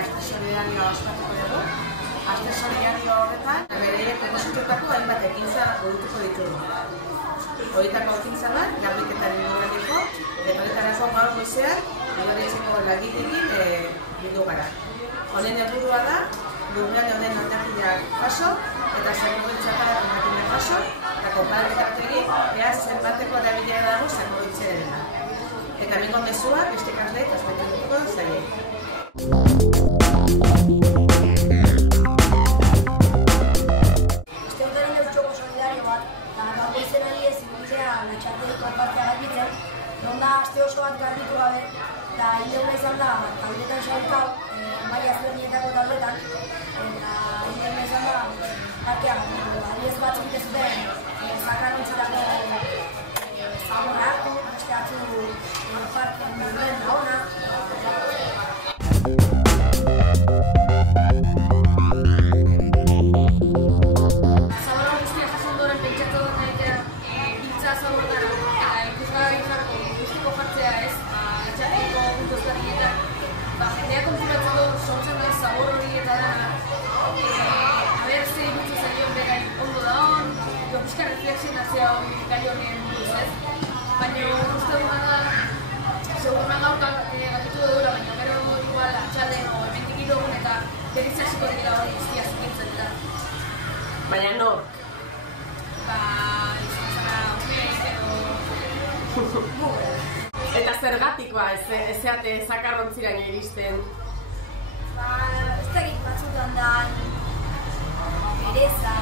aste solidarioa ospatuko dugu. Aste solidario horretan, beraiek proposatutako hainbat ekintza burutuko ditugu. Horietako ekintza bat, garbiketaren inguruko, eta horretarako gaur goizean, udaletxeko langileekin bildu gara. Honen helburua da, lurrean honen hondakinak jaso, eta zermogintzaparak hondakinak jaso, eta konparaketak egin, ea zenbateko erabilera dago zermogintzarena. Eta mingo mezua, beste ikasleek azpetuko zaie. Este urtean eutxoko solidario bat, eta gaurkoizen ari ez ikutzea natxarteleko partea garbitzen, non da aste oso bat garbitu gabe, eta hileuna izan da taldetan sailkau, bai azbernietako taldetan, eta hileuna izan da partea garbitu. Adiez batzuk ez zuten, zakarrontzerako zaborra hartu, beste atzu partean duen launa. Zaborra guztia jaso ondoren pentsatu dut nahitea giltza zabortara eta ikusgarri jarko guztiko jartzea ez, atxateko puntu ezberdinetan, jendea konturatzeko sortzen da zabor hori eta dena, aber ze irutzen zaion begai ondo da hon, pixka reflexionazioa hori gai horien buruz ez, baina uste duna da, seguruna gaur gatitu dugula, baina gero igual atxalden o hemendik irogun eta berriz hasiko dira hori guztia zikintzen da. Baina no? Izan zara edo... Eta zergatikoa ezeate zakarrontziraino iristen? Ez dakit batzutan da pereza,